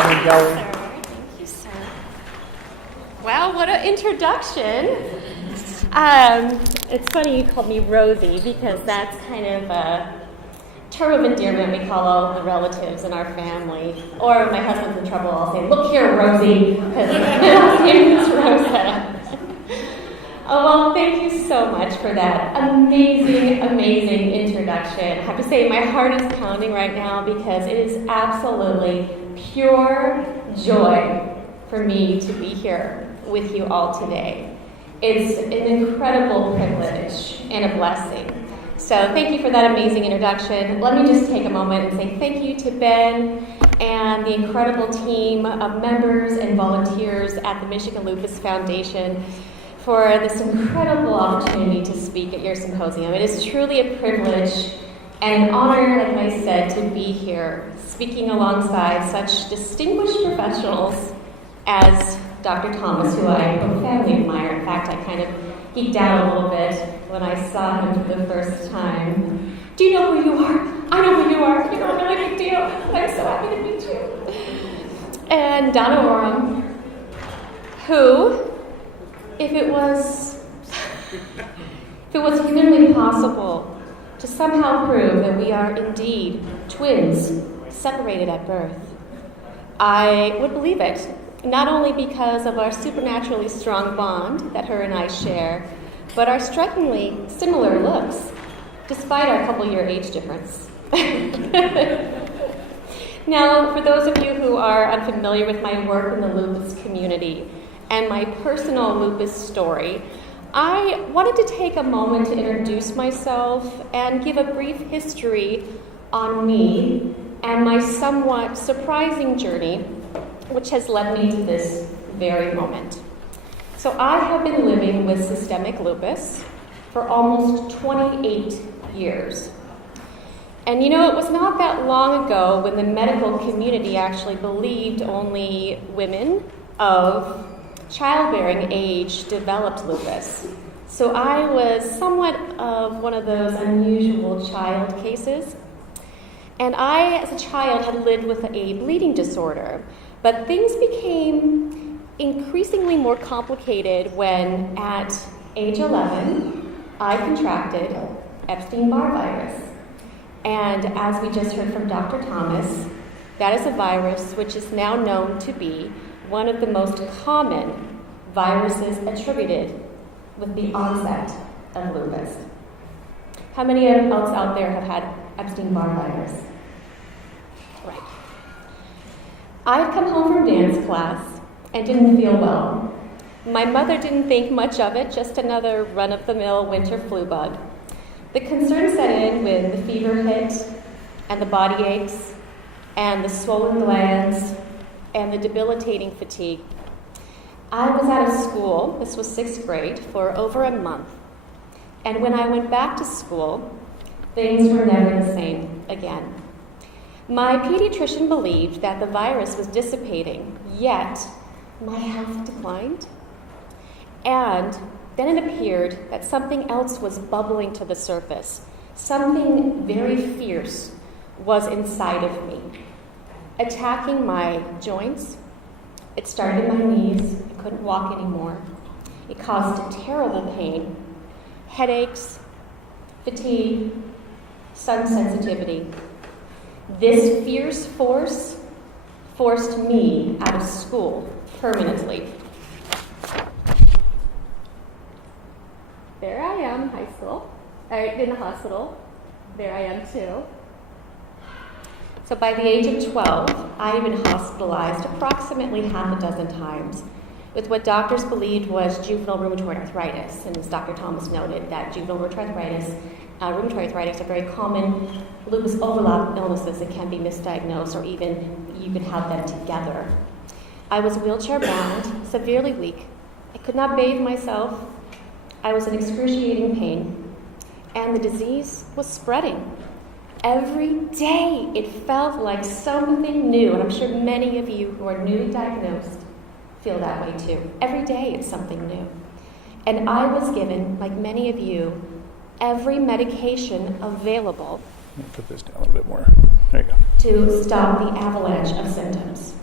coming, Kelli. Thank you, sir. Well, what an introduction. It's funny you called me Rosie because that's kind of a term of endearment we call all the relatives in our family. Or when my husband's in trouble, I'll say, "Look here, Rosie," because his name is Rosa. Oh, well, thank you so much for that amazing, amazing introduction. I have to say, my heart is pounding right now because it is absolutely pure joy for me to be here with you all today. It's an incredible privilege and a blessing. So thank you for that amazing introduction. Let me just take a moment and say thank you to Ben and the incredible team of members and volunteers at the Michigan Lupus Foundation for this incredible opportunity to speak at your symposium. It is truly a privilege and an honor, like I said, to be here speaking alongside such distinguished professionals as Dr. Thomas, who I profoundly admire. In fact, I kind of geeked out a little bit when I saw him for the first time. Do you know who you are? I know who you are. You're a really big deal. I'm so happy to meet you. And Donna Oram, who, if it was humanly possible to somehow prove that we are indeed twins separated at birth, I would believe it. Not only because of our supernaturally strong bond that her and I share, but our strikingly similar looks, despite our couple-year age difference. Now, for those of you who are unfamiliar with my work in the lupus community and my personal lupus story, I wanted to take a moment to introduce myself and give a brief history on me and my somewhat surprising journey, which has led me to this very moment. So I have been living with systemic lupus for almost 28 years. And you know, it was not that long ago when the medical community actually believed only women of childbearing age developed lupus. So I was somewhat of one of those unusual child cases. And I, as a child, had lived with a bleeding disorder. But things became increasingly more complicated when, at age 11, I contracted Epstein-Barr virus. And as we just heard from Dr. Thomas, that is a virus which is now known to be one of the most common viruses attributed with the onset of lupus. How many else out there have had Epstein-Barr virus? Right. I had come home from dance class and didn't feel well. My mother didn't think much of it, just another run-of-the-mill winter flu bug. The concern set in with the fever hit and the body aches and the swollen glands and the debilitating fatigue. I was out of school, this was 6th grade, for over a month. And when I went back to school, things were never the same again. My pediatrician believed that the virus was dissipating, yet my health declined. And then it appeared that something else was bubbling to the surface. Something very fierce was inside of me, attacking my joints. It started in my knees. I couldn't walk anymore. It caused terrible pain, headaches, fatigue, sun sensitivity. This fierce force forced me out of school permanently. There I am, high school, in the hospital. There I am too. So by the age of 12, I had been hospitalized approximately half a dozen times with what doctors believed was juvenile rheumatoid arthritis. And as Dr. Thomas noted, that juvenile rheumatoid arthritis are very common lupus overlap illnesses that can be misdiagnosed, or even you could have them together. I was wheelchair bound, severely weak. I could not bathe myself. I was in excruciating pain, and the disease was spreading. Every day it felt like something new, and I'm sure many of you who are newly diagnosed feel that way too. Every day it's something new. And I was given, like many of you, every medication available Put this down a little bit more. There you go. to stop the avalanche of symptoms.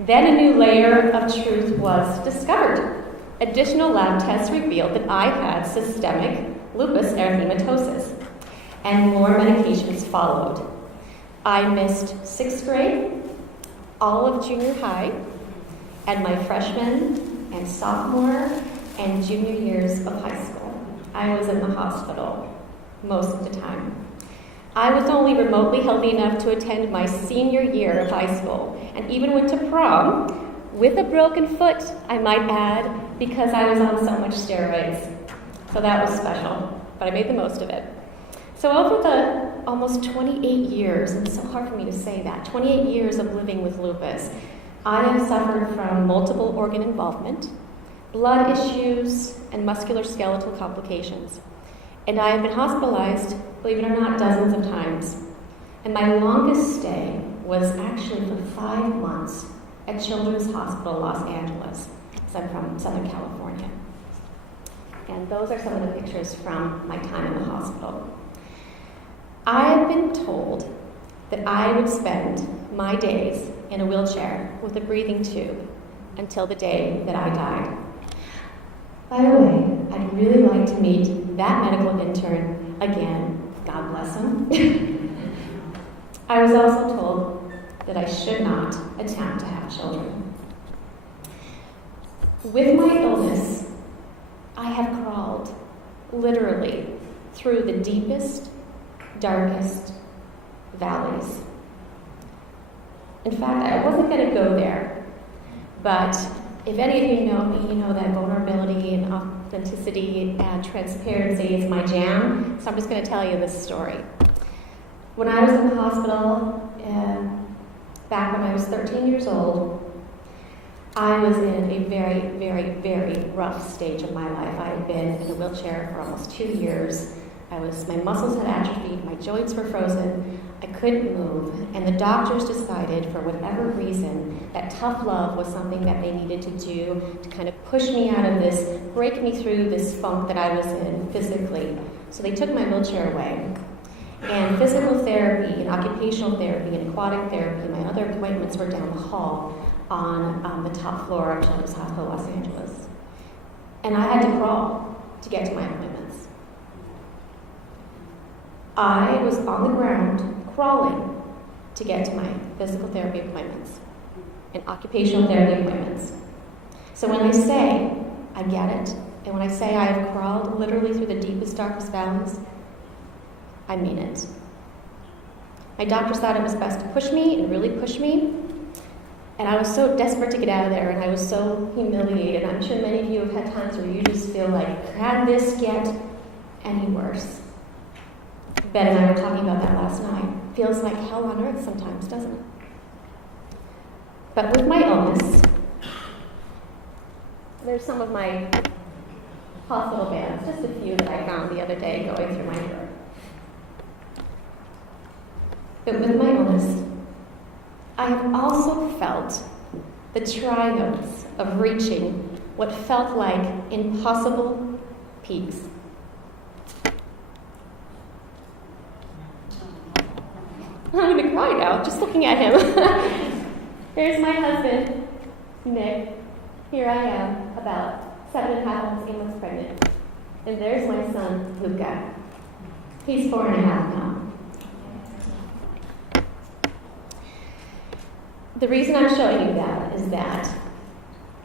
Then a new layer of truth was discovered. Additional lab tests revealed that I had systemic lupus erythematosus, and more medications followed. I missed 6th grade, all of junior high, and my freshman and sophomore and junior years of high school. I was in the hospital most of the time. I was only remotely healthy enough to attend my senior year of high school, and even went to prom with a broken foot, I might add, because I was on so much steroids. So that was special, but I made the most of it. So over the almost 28 years, and it's so hard for me to say that, 28 years of living with lupus, I have suffered from multiple organ involvement, blood issues, and musculoskeletal complications. And I have been hospitalized, believe it or not, dozens of times. And my longest stay was actually for 5 months at Children's Hospital, Los Angeles, because I'm from Southern California. And those are some of the pictures from my time in the hospital. I've been told that I would spend my days in a wheelchair with a breathing tube until the day that I died. By the way, I'd really like to meet that medical intern again. God bless him. I was also told that I should not attempt to have children. With my illness, I have crawled, literally, through the deepest, darkest valleys. In fact, I wasn't going to go there, but if any of you know me, you know that vulnerability and authenticity and transparency is my jam, so I'm just going to tell you this story. When I was in the hospital, back when I was 13 years old, I was in a very, very, very rough stage of my life. I had been in a wheelchair for almost 2 years. My muscles had atrophied, my joints were frozen, I couldn't move, and the doctors decided, for whatever reason, that tough love was something that they needed to do to kind of push me out of this, break me through this funk that I was in physically. So they took my wheelchair away. And physical therapy and occupational therapy and aquatic therapy, my other appointments were down the hall on the top floor of Children's Hospital, Los Angeles. And I had to crawl to get to my appointments. I was on the ground crawling to get to my physical therapy appointments and occupational therapy appointments. So when I say I get it, and when I say I have crawled literally through the deepest, darkest valleys, I mean it. My doctors thought it was best to push me and really push me, and I was so desperate to get out of there, and I was so humiliated. I'm sure many of you have had times where you just feel like, can this get any worse? Ben and I were talking about that last night. Feels like hell on earth sometimes, doesn't it? But with my illness, there's some of my hospital bands, just a few that I found the other day going through my drawer. But with my illness, I have also felt the triumphs of reaching what felt like impossible peaks. I'm going to cry now, just looking at him. There's my husband, Nick. Here I am, about 7.5 months, 8 months pregnant. And there's my son, Luca. He's 4.5 now. The reason I'm showing you that is that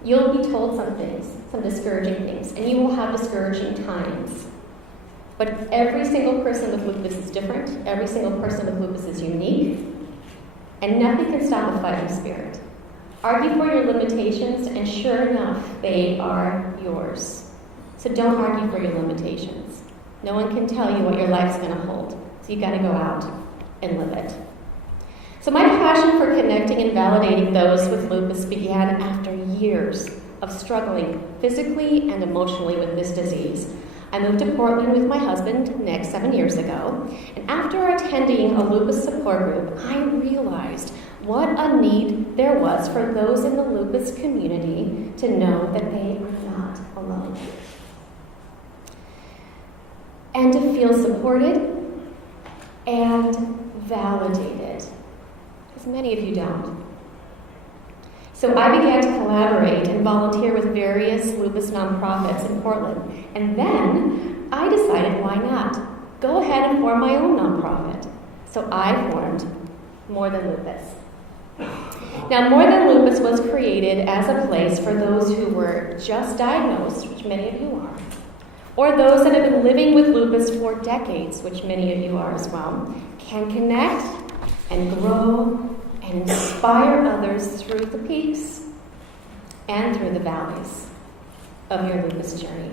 you'll be told some things, some discouraging things, and you will have discouraging times. But every single person with lupus is different. Every single person with lupus is unique. And nothing can stop the fighting spirit. Argue for your limitations, and sure enough, they are yours. So don't argue for your limitations. No one can tell you what your life's going to hold. So you've got to go out and live it. So my passion for connecting and validating those with lupus began after years of struggling physically and emotionally with this disease. I moved to Portland with my husband, Nick, 7 years ago, and after attending a lupus support group, I realized what a need there was for those in the lupus community to know that they are not alone. And to feel supported and validated, because many of you don't. So I began to collaborate and volunteer with various lupus nonprofits in Portland. And then I decided, why not? Go ahead and form my own nonprofit. So I formed More Than Lupus. Now, More Than Lupus was created as a place for those who were just diagnosed, which many of you are, or those that have been living with lupus for decades, which many of you are as well, can connect and grow and inspire others through the peaks and through the valleys of your lupus journey.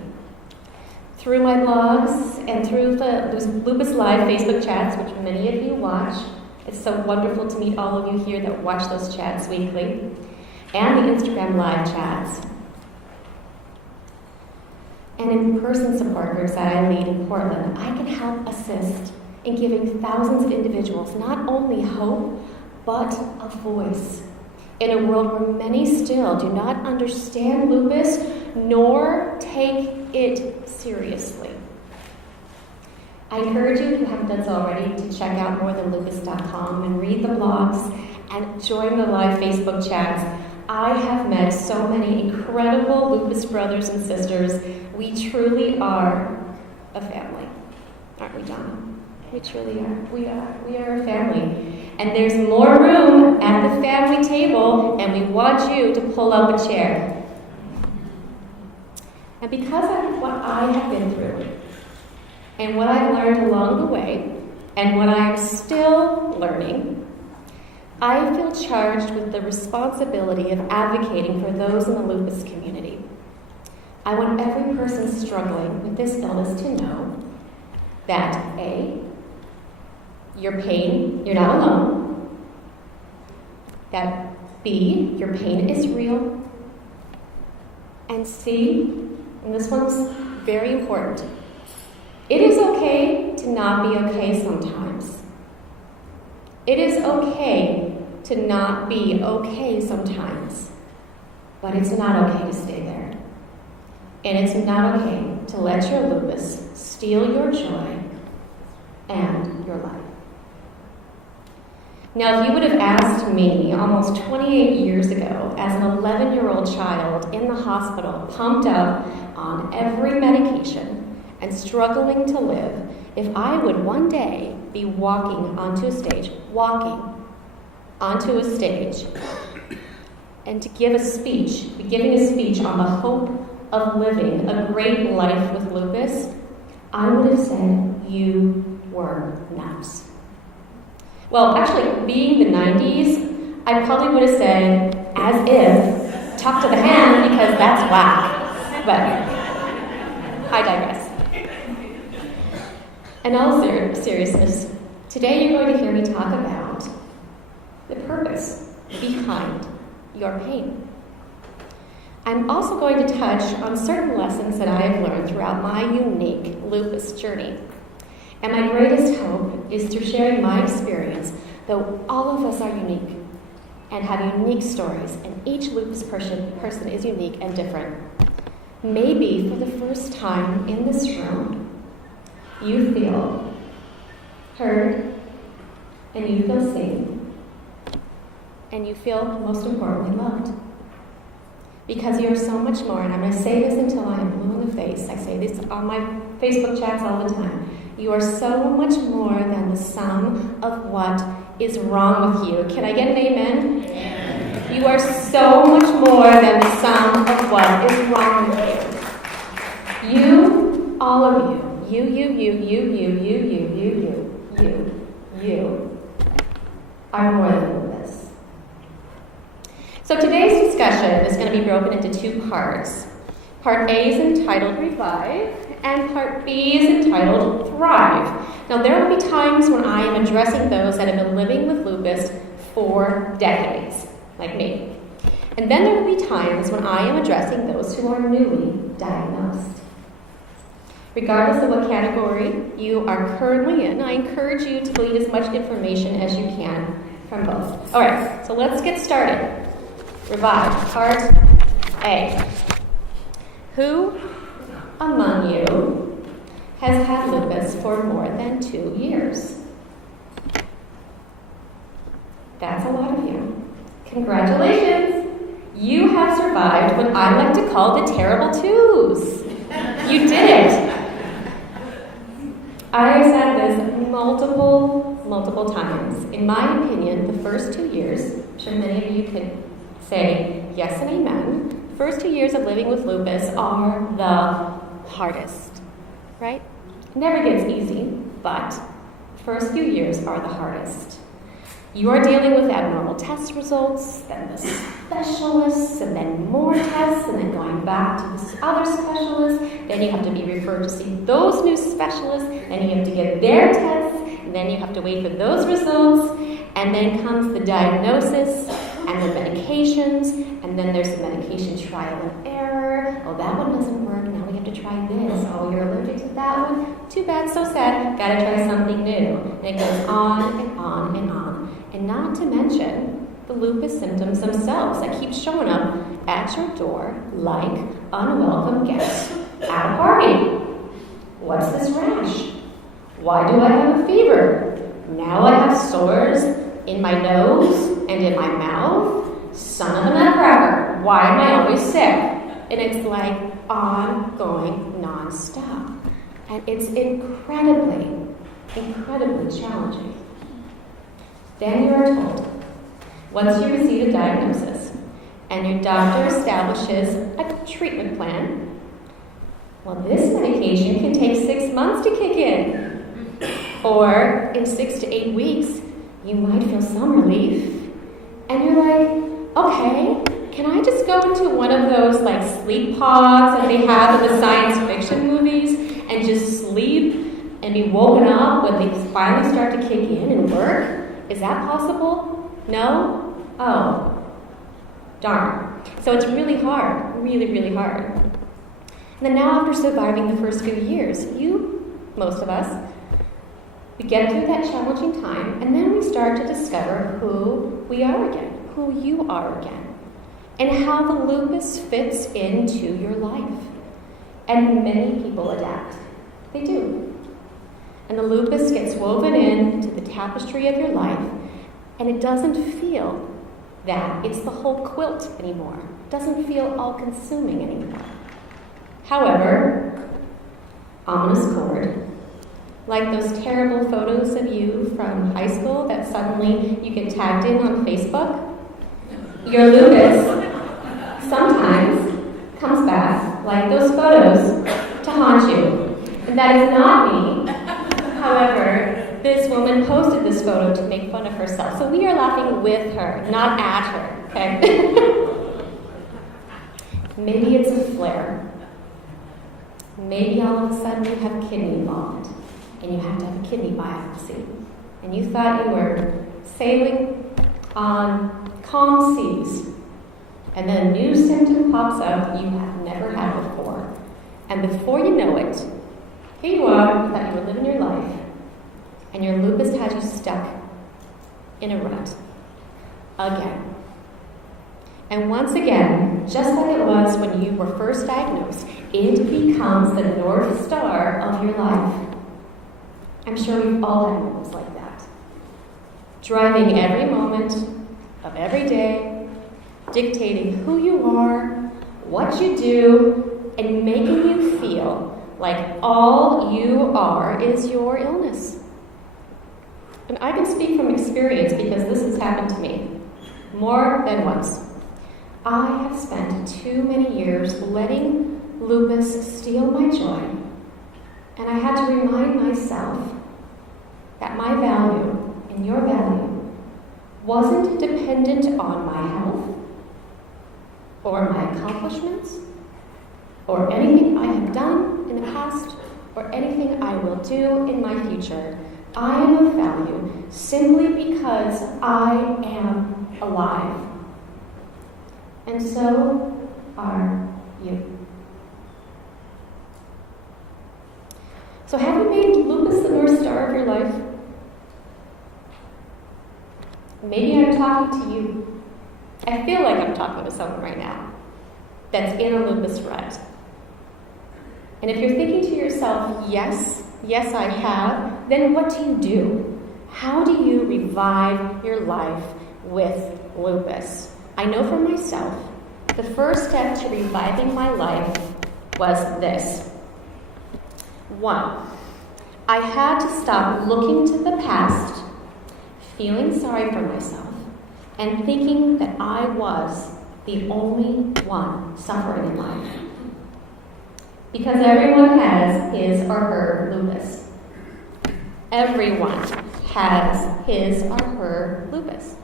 Through my blogs and through the Lupus Live Facebook chats, which many of you watch. It's so wonderful to meet all of you here that watch those chats weekly, and the Instagram Live chats, and in-person support groups that I lead in Portland. I can help assist in giving thousands of individuals not only hope, but a voice in a world where many still do not understand lupus nor take it seriously. I encourage you, if you haven't done so already, to check out morethanlupus.com and read the blogs and join the live Facebook chats. I have met so many incredible lupus brothers and sisters. We truly are a family. Aren't we, Donna? We truly are. We are a family. And there's more room at the family table, and we want you to pull up a chair. And because of what I have been through, and what I've learned along the way, and what I'm still learning, I feel charged with the responsibility of advocating for those in the lupus community. I want every person struggling with this illness to know that A, your pain, you're not alone. That B, your pain is real. And C, and this one's very important, it is okay to not be okay sometimes. It is okay to not be okay sometimes, but it's not okay to stay there. And it's not okay to let your lupus steal your joy and your life. Now, if you would have asked me almost 28 years ago, as an 11-year-old child in the hospital, pumped up on every medication and struggling to live, if I would one day be walking onto a stage, and to give a speech, be giving a speech on the hope of living a great life with lupus, I would have said, you were nuts. Well, actually, being the 90s, I probably would have said, as if, talk to the hand, because that's whack. But I digress. In all seriousness, today you're going to hear me talk about the purpose behind your pain. I'm also going to touch on certain lessons that I have learned throughout my unique lupus journey. And my greatest hope is through sharing my experience, though all of us are unique and have unique stories, and each lupus person is unique and different. Maybe for the first time in this room, you feel heard, and you feel seen, and you feel, most importantly, loved. Because you are so much more, and I'm going to say this until I am blue in the face. I say this on my Facebook chats all the time. You are so much more than the sum of what is wrong with you. Can I get an amen? Amen. You are so much more than the sum of what is wrong with you. You, all of you, you are more than this. So today's discussion is going to be broken into two parts. Part A is entitled Revive, and Part B is entitled Thrive. Now, there will be times when I am addressing those that have been living with lupus for decades, like me. And then there will be times when I am addressing those who are newly diagnosed. Regardless of what category you are currently in, I encourage you to glean as much information as you can from both. All right, so let's get started. Revive, Part A. Who among you has had lupus for more than 2 years? That's a lot of you. Congratulations. You have survived what I like to call the terrible twos. You did it. I have said this multiple times. In my opinion, the first 2 years, I'm sure many of you can say yes and amen, the first 2 years of living with lupus are the hardest, right? It never gets easy, but the first few years are the hardest. You are dealing with abnormal test results, then the specialists, and then more tests, and then going back to this other specialist. Then you have to be referred to see those new specialists, and you have to get their tests, and then you have to wait for those results, and then comes the diagnosis, and the medications, and then there's the medication trial and error. Oh, that one doesn't work, now we have to try this. Oh, you're allergic to that one? Too bad, so sad, gotta try something new. And it goes on and on and on. And not to mention the lupus symptoms themselves that keep showing up at your door like unwelcome guests at a party. What's this rash? Why do I have a fever? Now I have sores in my nose and in my mouth. Son of a nutcracker, why am I always sick? And it's like ongoing, nonstop. And it's incredibly challenging. Then you are told, once you receive a diagnosis and your doctor establishes a treatment plan, well, this medication can take 6 months to kick in. Or in 6 to 8 weeks, you might feel some relief. And you're like, okay, can I just go into one of those like sleep pods that they have in the science fiction movies and just sleep and be woken up when they finally start to kick in and work? Is that possible? No? Oh, darn. So it's really hard, really hard. And then now after surviving the first few years, most of us, we get through that challenging time, and then we start to discover who we are again, who you are again, and how the lupus fits into your life. And many people adapt. They do. And the lupus gets woven into the tapestry of your life, and it doesn't feel that it's the whole quilt anymore. It doesn't feel all-consuming anymore. However, ominous chord, like those terrible photos of you from high school that suddenly you get tagged in on Facebook, your lupus sometimes comes back like those photos to haunt you. And that is not me. However, this woman posted this photo to make fun of herself. So we are laughing with her, not at her, okay? Maybe it's a flare. Maybe all of a sudden you have kidney involvement, and you have to have a kidney biopsy. And you thought you were sailing on calm seas, and then a new symptom pops up that you have never had before. And before you know it, here you are, you thought you were living your life, and your lupus has you stuck in a rut again. And once again, just like it was when you were first diagnosed, it becomes the North Star of your life. I'm sure we've all had moments like that. Driving every moment of every day, dictating who you are, what you do, and making you feel like all you are is your illness. And I can speak from experience because this has happened to me more than once. I have spent too many years letting lupus steal my joy, and I had to remind myself that my value and your value wasn't dependent on my health or my accomplishments or anything I have done in the past or anything I will do in my future. I am of value simply because I am alive. And so are you. So have you made lupus the North Star of your life? Maybe I'm talking to you. I feel like I'm talking to someone right now that's in a lupus rut. And if you're thinking to yourself, yes, I have, then what do you do? How do you revive your life with lupus? I know for myself, The first step to reviving my life was this. 1, I had to stop looking to the past, feeling sorry for myself, and thinking that I was the only one suffering in life. Because everyone has his or her lupus. Everyone has his or her lupus.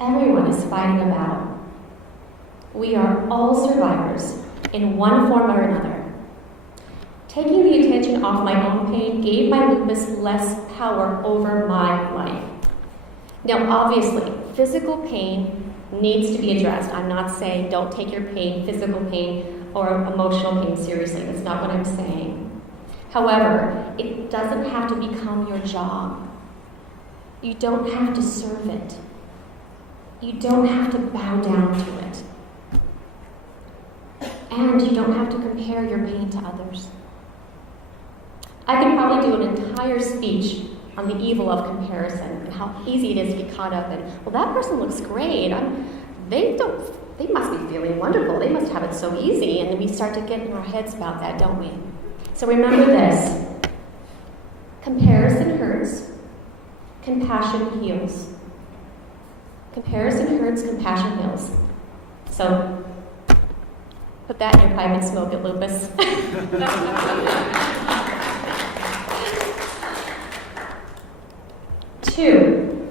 Everyone is fighting a battle. We are all survivors in one form or another. Taking the attention off my own pain gave my lupus less power over my life. Now, obviously, physical pain needs to be addressed. I'm not saying don't take your pain, physical pain, or emotional pain seriously. That's not what I'm saying. However, it doesn't have to become your job. You don't have to serve it. You don't have to bow down to it. And you don't have to compare your pain to others. I could probably do an entire speech on the evil of comparison and how easy it is to get caught up in, well, that person looks great. They must be feeling wonderful. They must have it so easy. And then we start to get in our heads about that, don't we? So remember this. Comparison hurts. Compassion heals. Comparison hurts. Compassion heals. So put that in your pipe and smoke it, lupus. 2,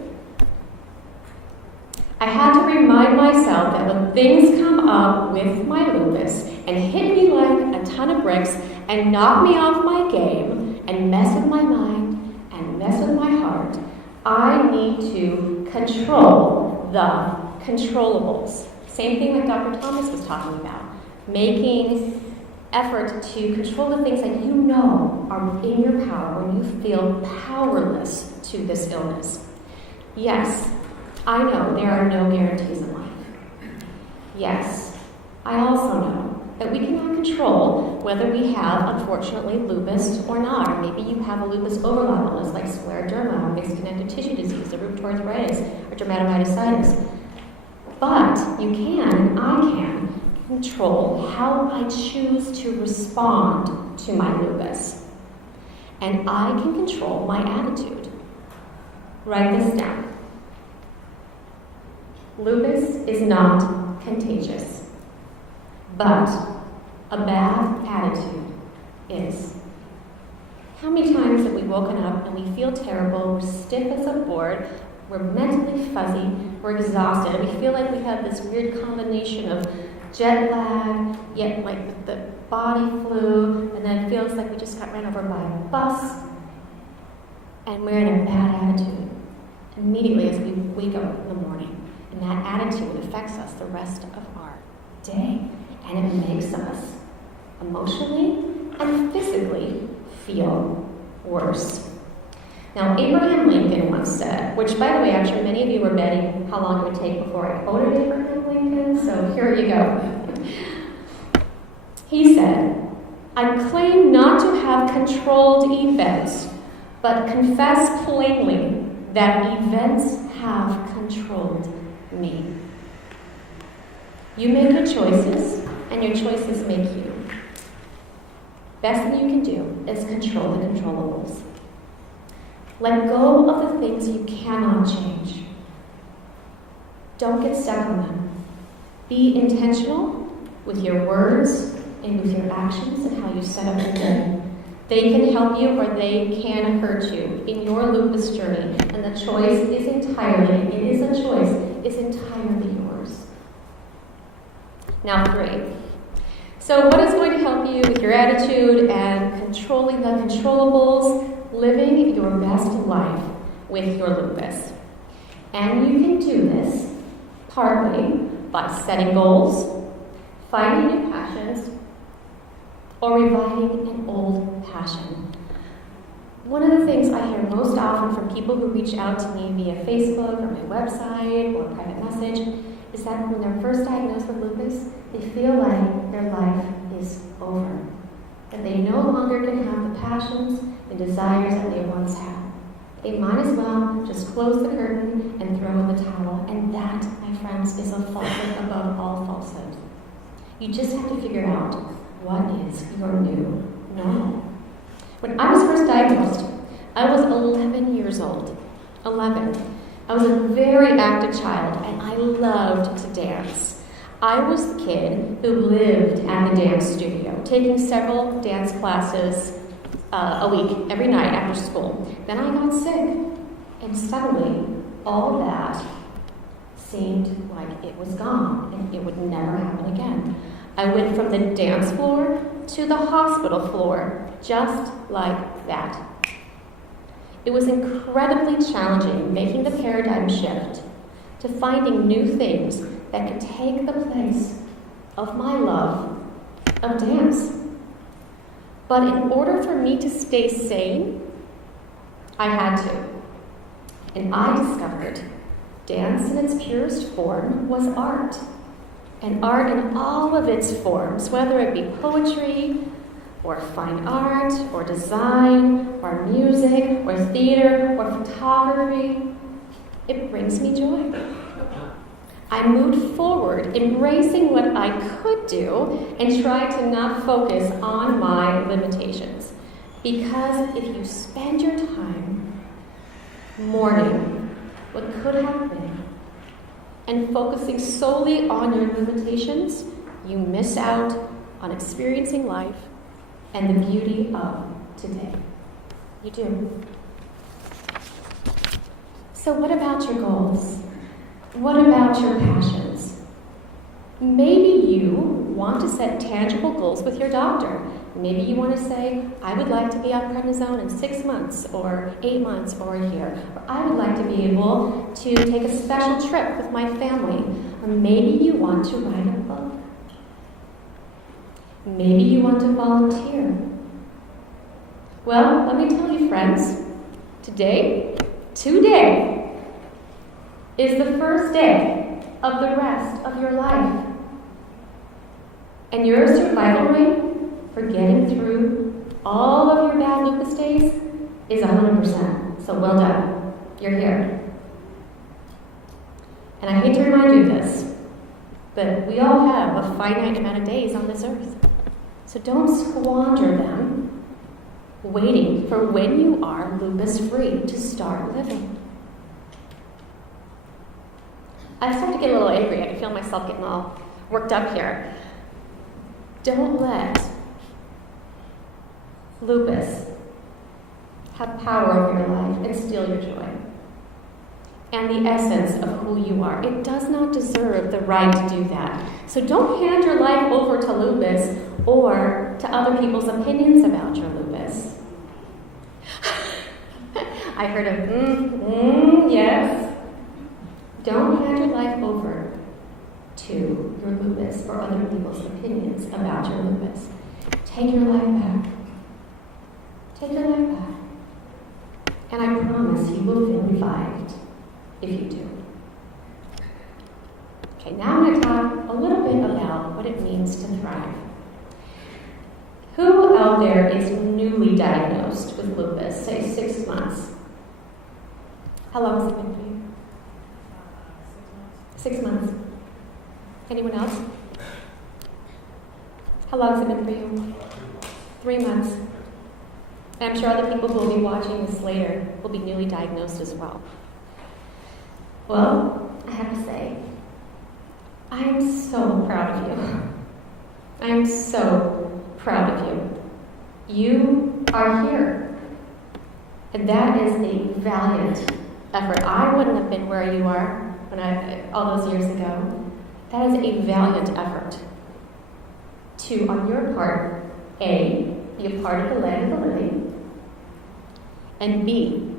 I had to remind myself that when things come up with my lupus and hit me like a ton of bricks and knock me off my game and mess with my mind and mess with my heart, I need to control the controllables. Same thing that Dr. Thomas was talking about. Making effort to control the things that you know are in your power when you feel powerless to this illness. Yes, I know there are no guarantees in life. Yes, I also know that we cannot control whether we have, unfortunately, lupus or not, or maybe you have a lupus overlap illness like scleroderma, or mixed connective tissue disease, or rheumatoid arthritis, or dermatomyositis. But you can, I can, control how I choose to respond to my lupus. And I can control my attitude. Write this down. Lupus is not contagious, but a bad attitude is. How many times have we woken up and we feel terrible, we're stiff as a board, we're mentally fuzzy, we're exhausted, and we feel like we have this weird combination of jet lag, yet like the body flu, and then it feels like we just got ran over by a bus, and we're in a bad attitude immediately as we wake up in the morning. And that attitude affects us the rest of our day, and it makes us emotionally and physically feel worse. Now, Abraham Lincoln once said, which, by the way, I'm sure many of you were betting how long it would take before I quoted Abraham Lincoln, so here you go. He said, I claim not to have controlled events, but confess plainly that events have controlled me. You make your choices, and your choices make you. Best thing you can do is control the controllables. Let go of the things you cannot change. Don't get stuck on them. Be intentional with your words and with your actions and how you set up your day. They can help you or they can hurt you in your lupus journey, and the choice is entirely yours. Now 3. So what is going to help you with your attitude and controlling the controllables? Living your best life with your lupus. And you can do this partly by setting goals, finding new passions, or reviving an old passion. One of the things I hear most often from people who reach out to me via Facebook or my website or private message is that when they're first diagnosed with lupus, they feel like their life is over. That they no longer can have the passions and desires that they once had. they might as well just close the curtain and throw in the towel. And that, my friends, is a falsehood above all falsehoods. You just have to figure out what is your new normal. When I was first diagnosed, I was 11 years old. 11. I was a very active child, and I loved to dance. I was the kid who lived at the dance studio, taking several dance classes a week, every night after school. Then I got sick, and suddenly all of that seemed like it was gone, and it would never happen again. I went from the dance floor to the hospital floor, just like that. It was incredibly challenging making the paradigm shift to finding new things that could take the place of my love of dance. But in order for me to stay sane, I had to. And I discovered dance in its purest form was art. And art in all of its forms, whether it be poetry, or fine art, or design, or music, or theater, or photography, it brings me joy. I moved forward, embracing what I could do, and tried to not focus on my limitations. Because if you spend your time mourning what could have been, and focusing solely on your limitations, you miss out on experiencing life and the beauty of today. You do. So what about your goals? What about your passions? Maybe you want to set tangible goals with your doctor. Maybe you want to say, I would like to be on prednisone in 6 months, or 8 months, or a year. Or I would like to be able to take a special trip with my family. Or maybe you want to write a book. Maybe you want to volunteer. Well, let me tell you, friends, today is the first day of the rest of your life. And your survival rate for getting through all of your bad lupus days is 100%. So well done. You're here. And I hate to remind you this, but we all have a finite amount of days on this earth. So don't squander them waiting for when you are lupus-free to start living. I start to get a little angry. I can feel myself getting all worked up here. Don't let lupus have power over your life and steal your joy and the essence of who you are. It does not deserve the right to do that. So don't hand your life over to lupus or to other people's opinions about your lupus. I heard a yes. Don't hand your life over to your lupus or other people's opinions about your lupus. Take your life back. Take your life back. And I promise you will feel revived if you do. Okay, now I'm going to talk a little bit about what it means to thrive. Who out there is newly diagnosed with lupus, say 6 months? How long has it been for you? 6 months. Anyone else? How long has it been for you? 3 months. And I'm sure other people who will be watching this later will be newly diagnosed as well. Well, I have to say, I am so proud of you. I am so proud of you. You are here. And that is a valiant effort. I wouldn't have been where you are all those years ago. That is a valiant effort to, on your part, A, be a part of the land of the living, and B,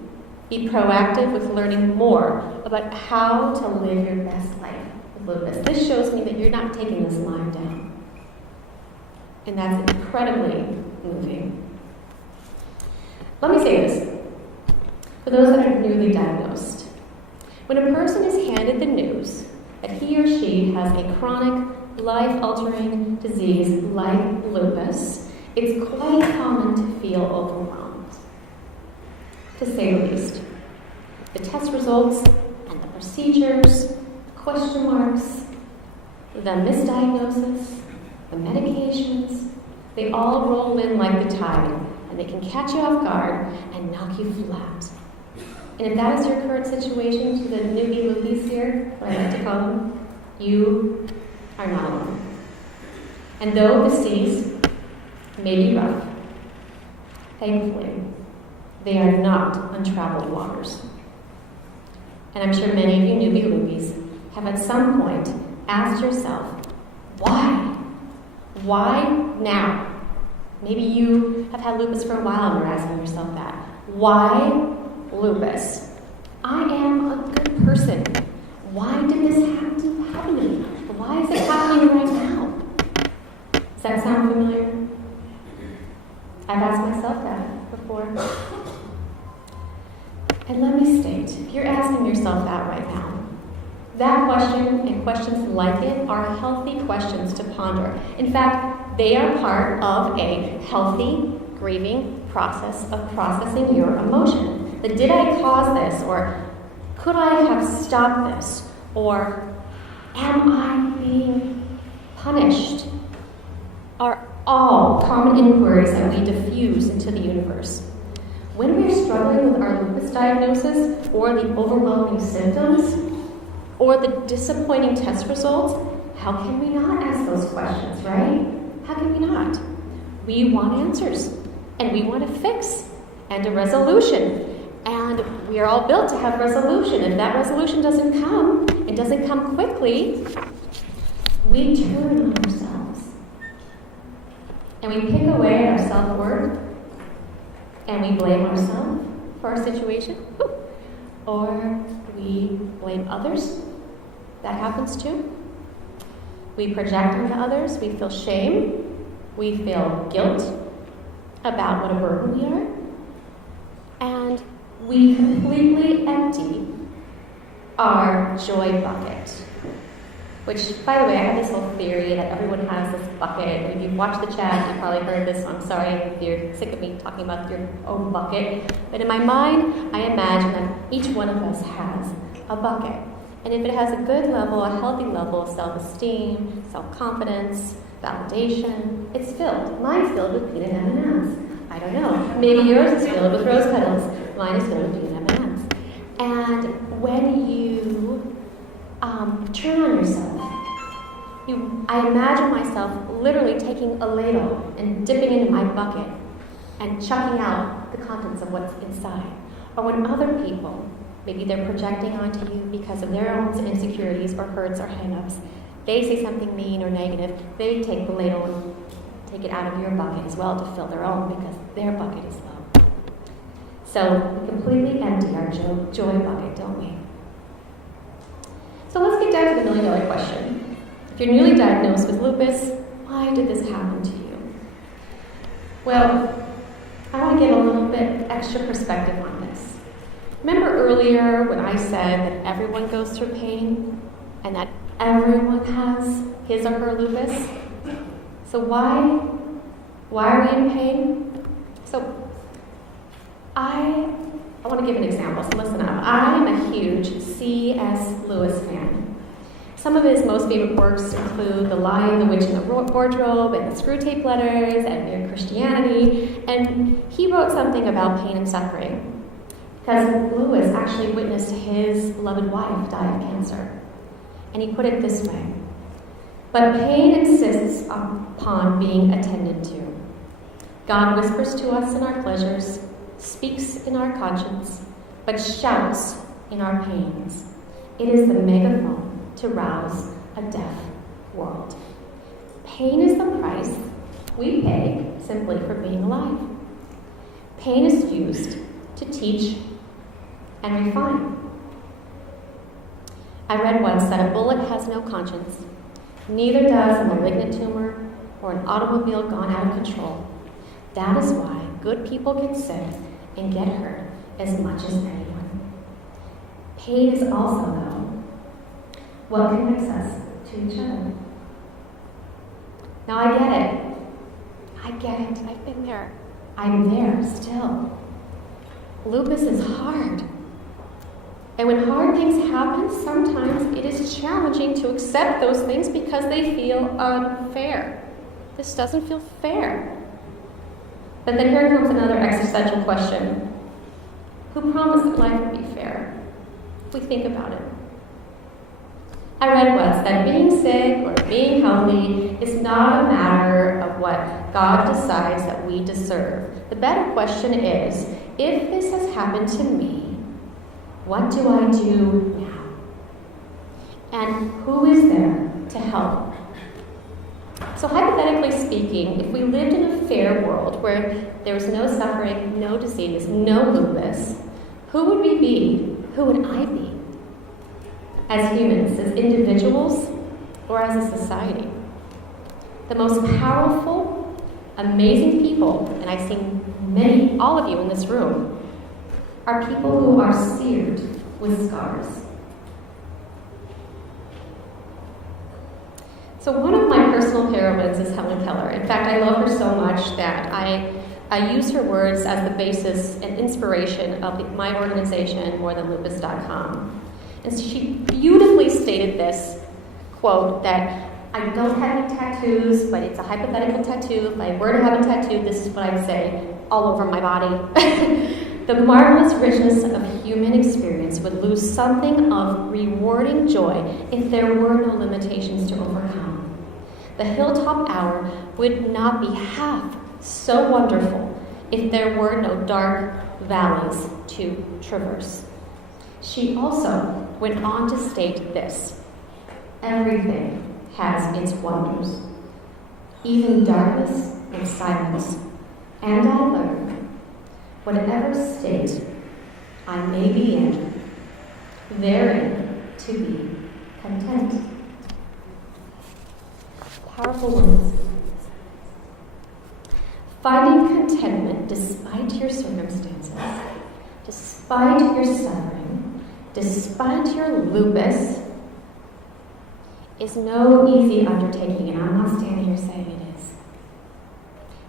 be proactive with learning more about how to live your best life with lupus. This shows me that you're not taking this lying down. And that's incredibly moving. Let me say this. For those that are newly diagnosed, when a person is handed the news that he or she has a chronic, life-altering disease like lupus, it's quite common to feel overwhelmed, to say the least. The test results and the procedures, question marks, the misdiagnosis, the medications, they all roll in like the tide, and they can catch you off guard and knock you flat. And if that is your current situation, to the newbie loopies here, what I like to call them, you are not alone. And though the seas may be rough, thankfully, they are not untraveled waters. And I'm sure many of you newbie loopies have at some point asked yourself, why? Why now? Maybe you have had lupus for a while and you're asking yourself that. Why lupus? I am a good person. Why did this happen to me? Why is it happening right now? Does that sound familiar? I've asked myself that before. And let me state, if you're asking yourself that right now, that question and questions like it are healthy questions to ponder. In fact, they are part of a healthy grieving process of processing your emotion. That did I cause this? Or could I have stopped this? Or am I being punished? Are all common inquiries that we diffuse into the universe. When we're struggling with our lupus diagnosis, or the overwhelming symptoms, or the disappointing test results, how can we not ask those questions, right? How can we not? We want answers, and we want a fix, and a resolution. And we are all built to have resolution. If that resolution doesn't come, it doesn't come quickly, we turn on ourselves. And we pick away at our self-worth, and we blame ourselves for our situation, or we blame others. That happens too. We project onto others. We feel shame. We feel guilt about what a burden we are. And we completely empty our joy bucket. Which, by the way, I have this whole theory that everyone has this bucket. If you've watched the chat, you've probably heard this. I'm sorry if you're sick of me talking about your own bucket. But in my mind, I imagine that each one of us has a bucket. And if it has a good level, a healthy level of self-esteem, self-confidence, validation, it's filled. Mine's filled with peanut M&Ms. I don't know. Maybe yours is filled with rose petals. Mine is filled with peanut M&Ms. And when you turn on yourself, I imagine myself literally taking a ladle and dipping into my bucket and chucking out the contents of what's inside. Or when other people, maybe they're projecting onto you because of their own insecurities or hurts or hang-ups, they say something mean or negative, they take the ladle and take it out of your bucket as well to fill their own because their bucket is low. So we completely empty our joy bucket, don't we? So let's get down to the million-dollar question. If you're newly diagnosed with lupus, why did this happen to you? Well, I want to get a little bit extra perspective on this. Remember earlier when I said that everyone goes through pain and that everyone has his or her lupus? So why are we in pain? So I want to give an example, so listen up. I am a huge C.S. Lewis fan. Some of his most favorite works include The Lion, the Witch, and the Wardrobe, and the Screw Tape Letters, and Mere Christianity. And he wrote something about pain and suffering, because Lewis actually witnessed his beloved wife die of cancer. And he put it this way: but pain insists upon being attended to. God whispers to us in our pleasures, speaks in our conscience, but shouts in our pains. It is the megaphone to rouse a deaf world. Pain is the price we pay simply for being alive. Pain is used to teach and refine. I read once that a bullet has no conscience, neither does a malignant tumor or an automobile gone out of control. That is why good people can sit and get hurt as much as anyone. Pain is also, though, what connects us to each other. Now I get it. I've been there. I'm there still. Lupus is hard. And when hard things happen, sometimes it is challenging to accept those things because they feel unfair. This doesn't feel fair. But then here comes another existential question. Who promised that life would be fair? If we think about it. I read once that being sick or being healthy is not a matter of what God decides that we deserve. The better question is, if this has happened to me, what do I do now? And who is there to help? So hypothetically speaking, if we lived in a fair world where there was no suffering, no disease, no lupus, who would we be? Who would I be? As humans, as individuals, or as a society? The most powerful, amazing people, and I've seen many, all of you in this room, are people who are seared with scars. So one of my personal heroines is Helen Keller. In fact, I love her so much that I use her words as the basis and inspiration of my organization, morethanlupus.com. And she beautifully stated this quote that I don't have any tattoos, but it's a hypothetical tattoo. If I were to have a tattoo, this is what I'd say all over my body. The marvelous richness of human experience would lose something of rewarding joy if there were no limitations to overcome. The hilltop hour would not be half so wonderful if there were no dark valleys to traverse. She also went on to state this: everything has its wonders, even darkness and silence, and I learn, whatever state I may be in, therein to be content. Powerful words. Finding contentment despite your circumstances, despite your suffering, despite your lupus, is no easy undertaking, and I'm not standing here saying it is.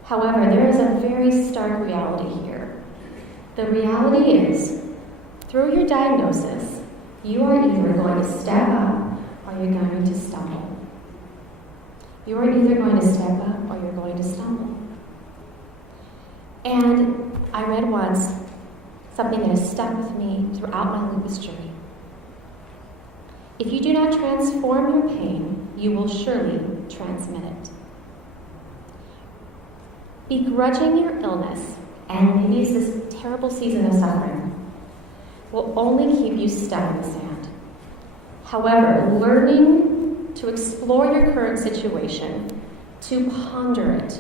However, there is a very stark reality here. The reality is, through your diagnosis, you are either going to step up or you're going to stumble. You are either going to step up or you're going to stumble. And I read once something that has stuck with me throughout my lupus journey. If you do not transform your pain, you will surely transmit it. Begrudging your illness, and maybe it's this terrible season of suffering, will only keep you stuck in the sand. However, learning to explore your current situation, to ponder it,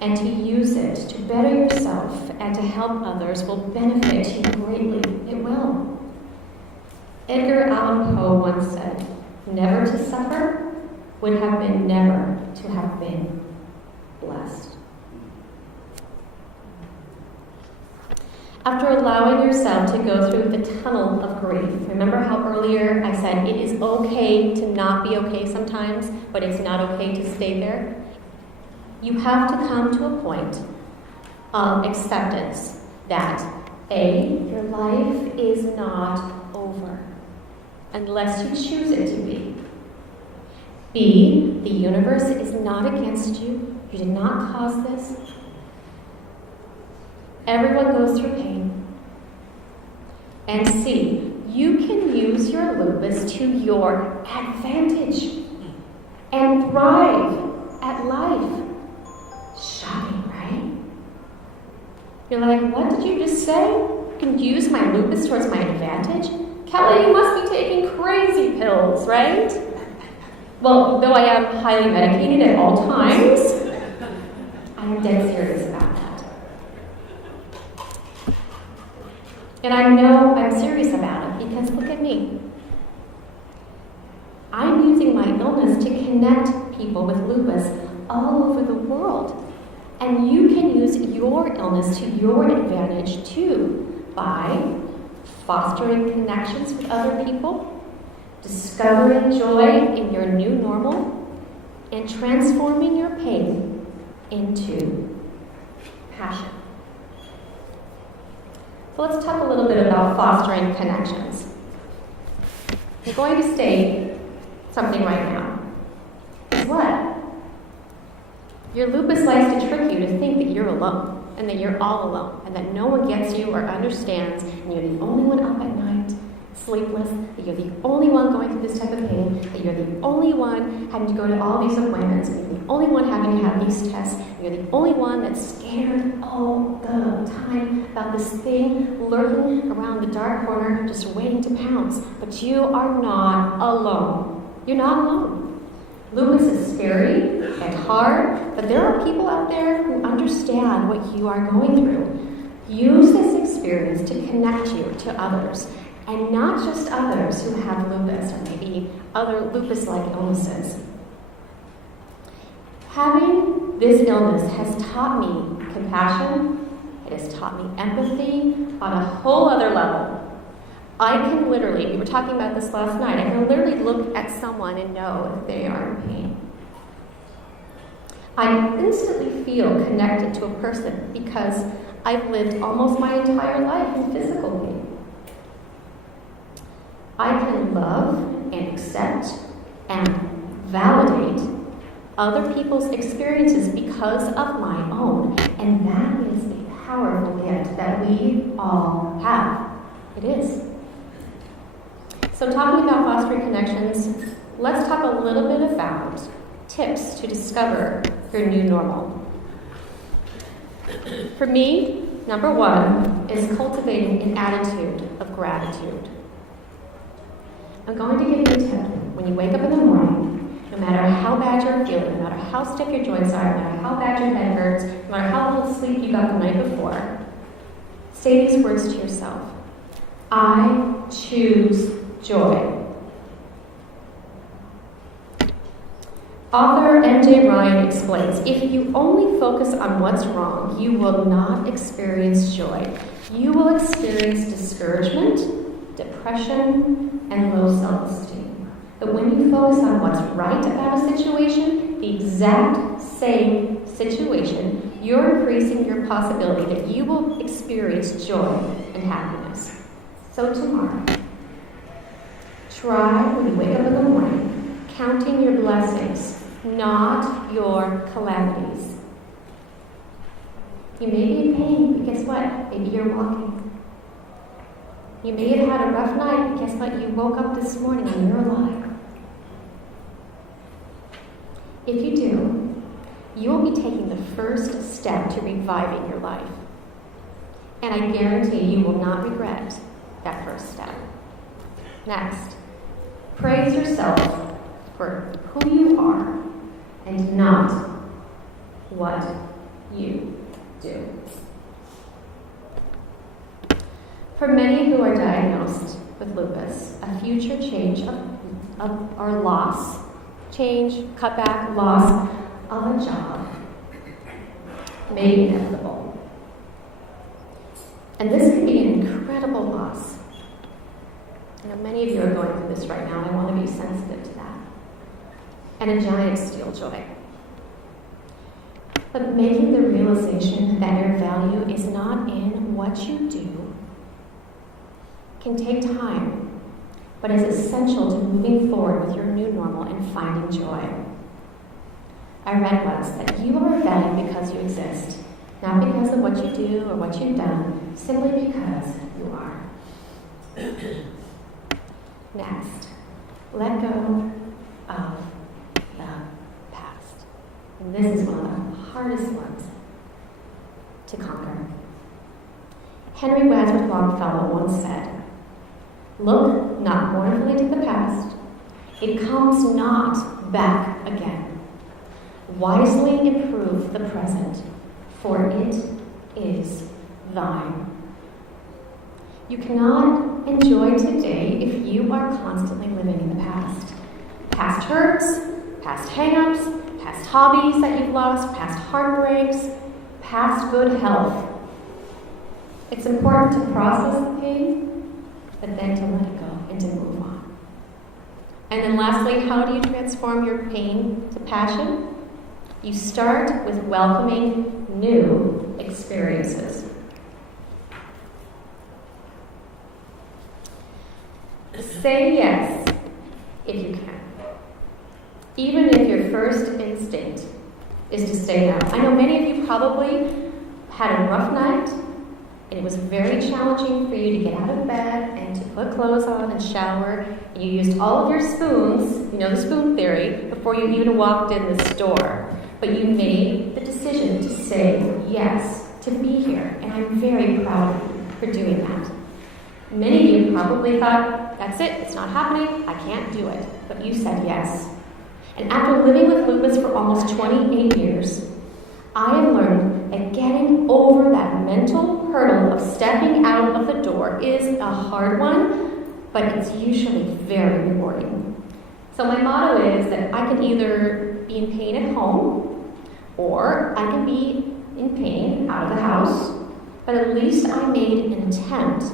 and to use it to better yourself and to help others will benefit you greatly. It will. Edgar Allan Poe once said, "Never to suffer would have been never to have been blessed." After allowing yourself to go through the tunnel of grief, remember how earlier I said it is okay to not be okay sometimes, but it's not okay to stay there? You have to come to a point of acceptance that A, your life is not over unless you choose it to be. B, the universe is not against you. You did not cause this. Everyone goes through pain. And C, you can use your lupus to your advantage and thrive at life. Shocking, right? You're like, what did you just say? You can use my lupus towards my advantage? Kelli, you must be taking crazy pills, right? Well, though I am highly medicated at all times, I am dead serious about that. And I know I'm serious about it because look at me. I'm using my illness to connect people with lupus all over the world. And you can use your illness to your advantage too by fostering connections with other people, discovering joy in your new normal, and transforming your pain into passion. So let's talk a little bit about fostering connections. I'm going to state something right now. Guess what? Your lupus likes to trick you to think that you're alone, and that you're all alone, and that no one gets you or understands, and you're the only one up at night, sleepless, that you're the only one going through this type of pain, that you're the only one having to go to all these appointments, and you're the only one having to have these tests, and you're the only one that's scared all the time about this thing lurking around the dark corner, just waiting to pounce. But you are not alone. You're not alone. Lupus is scary and hard, but there are people out there who understand what you are going through. Use this experience to connect you to others, and not just others who have lupus or maybe other lupus-like illnesses. Having this illness has taught me compassion. It has taught me empathy on a whole other level. I can literally, we were talking about this last night, I can literally look at someone and know if they are in pain. I instantly feel connected to a person because I've lived almost my entire life in physical pain. I can love and accept and validate other people's experiences because of my own, and that is a powerful gift that we all have. It is. So talking about fostering connections, let's talk a little bit about tips to discover your new normal. For me, number one is cultivating an attitude of gratitude. I'm going to give you a tip. When you wake up in the morning, no matter how bad you're feeling, no matter how stiff your joints are, no matter how bad your head hurts, no matter how little sleep you got the night before, say these words to yourself. I choose joy. Author M.J. Ryan explains, if you only focus on what's wrong, you will not experience joy. You will experience discouragement, depression, and low self-esteem. But when you focus on what's right about a situation, the exact same situation, you're increasing your possibility that you will experience joy and happiness. So tomorrow, try when you wake up in the morning, counting your blessings, not your calamities. You may be in pain, but guess what? Maybe you're walking. You may have had a rough night, but guess what? You woke up this morning and you're alive. If you do, you will be taking the first step to reviving your life. And I guarantee you will not regret that first step. Next, praise yourself for who you are and not what you do. For many who are diagnosed with lupus, a future change or loss, change, cutback, loss of a job may be inevitable. And this can be an incredible loss. I know many of you are going through this right now, and I want to be sensitive to that. And a giant steel joy. But making the realization that your value is not in what you do can take time, but is essential to moving forward with your new normal and finding joy. I read once that you are valued because you exist, not because of what you do or what you've done, simply because you are. Next, let go of the past. And this is one of the hardest ones to conquer. Henry Wadsworth Longfellow once said, "Look not mournfully to the past, it comes not back again. Wisely improve the present, for it is thine." You cannot enjoy today if you are constantly living in the past. Past hurts, past hang-ups, past hobbies that you've lost, past heartbreaks, past good health. It's important to process the pain, but then to let it go and to move on. And then lastly, how do you transform your pain to passion? You start with welcoming new experiences. Say yes if you can. Even if your first instinct is to stay down. I know many of you probably had a rough night, and it was very challenging for you to get out of bed and to put clothes on and shower. And you used all of your spoons, you know the spoon theory, before you even walked in the store. But you made the decision to say yes, to be here, and I'm very proud of you for doing that. Many of you probably thought, that's it, it's not happening, I can't do it. But you said yes. And after living with lupus for almost 28 years, I have learned that getting over that mental hurdle of stepping out of the door is a hard one, but it's usually very rewarding. So my motto is that I can either be in pain at home, or I can be in pain out of the house, but at least I made an attempt,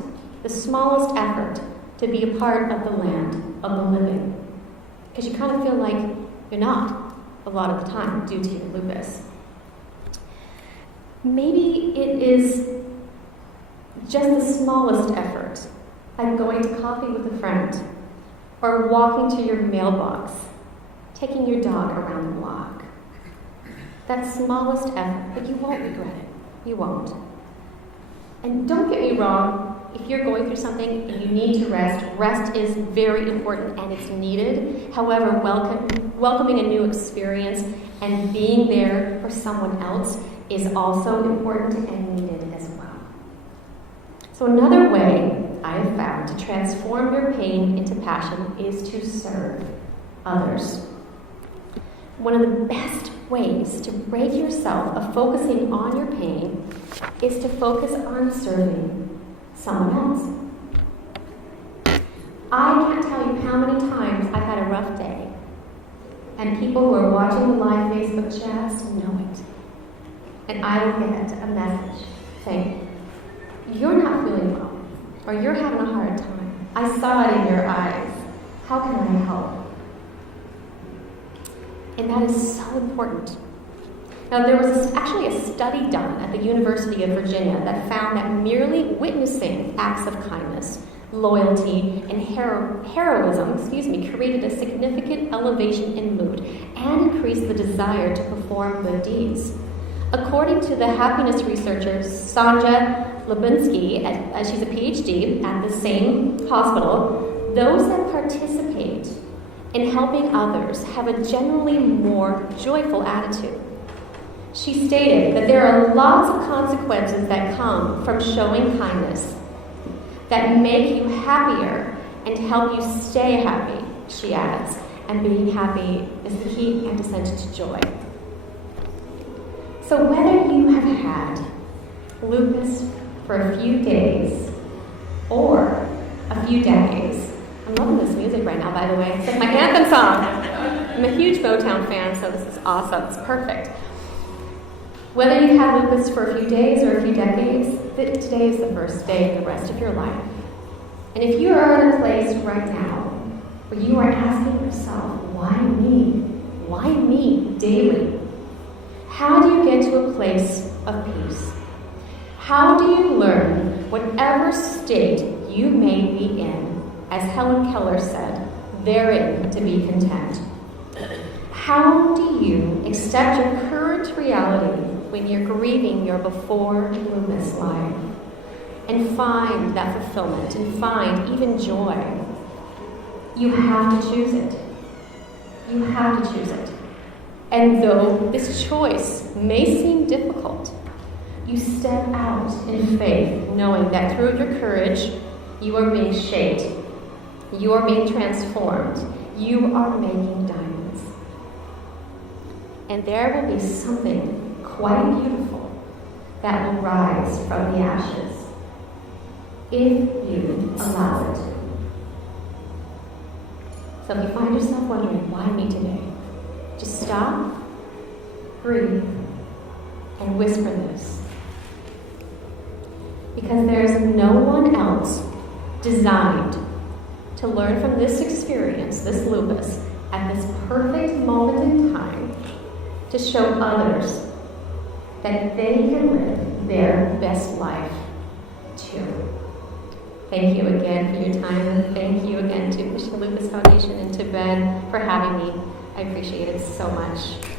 the smallest effort, to be a part of the land of the living. Because you kind of feel like you're not a lot of the time due to your lupus. Maybe it is just the smallest effort, like going to coffee with a friend, or walking to your mailbox, taking your dog around the block. That smallest effort, but you won't regret it. You won't. And don't get me wrong, if you're going through something and you need to rest, rest is very important and it's needed. However, welcoming a new experience and being there for someone else is also important and needed as well. So another way I have found to transform your pain into passion is to serve others. One of the best ways to break yourself of focusing on your pain is to focus on serving someone else. I can't tell you how many times I've had a rough day, and people who are watching the live Facebook just know it. And I will get a message saying, you're not feeling well, or you're having a hard time. I saw it in your eyes. How can I help? And that is so important. Now, there was actually a study done at the University of Virginia that found that merely witnessing acts of kindness, loyalty, and heroism created a significant elevation in mood and increased the desire to perform good deeds. According to the happiness researcher Sonja Lubinsky, she's a PhD at the same hospital, those that participate in helping others have a generally more joyful attitude. She stated that there are lots of consequences that come from showing kindness that make you happier and help you stay happy, she adds, and being happy is the key and descent to joy. So whether you have had lupus for a few days or a few decades, I'm loving this music right now, by the way. It's like my anthem song. I'm a huge Motown fan, so this is awesome. It's perfect. Whether you've had lupus for a few days or a few decades, today is the first day of the rest of your life. And if you are in a place right now where you are asking yourself, why me? Why me daily? How do you get to a place of peace? How do you learn whatever state you may be in, as Helen Keller said, therein to be content? How do you accept your current reality when you're grieving your before lupus life and find that fulfillment and find even joy? You have to choose it. You have to choose it. And though this choice may seem difficult, you step out in faith, knowing that through your courage, you are being shaped, you are being transformed, you are making diamonds. And there will be something quite beautiful that will rise from the ashes if you allow it. So if you find yourself wondering, why me today? Just stop, breathe, and whisper this. Because there's no one else designed to learn from this experience, this lupus, at this perfect moment in time, to show others that they can live their best life too. Thank you again for your time, and thank you again to Michigan Lupus Foundation and to Ben for having me. I appreciate it so much.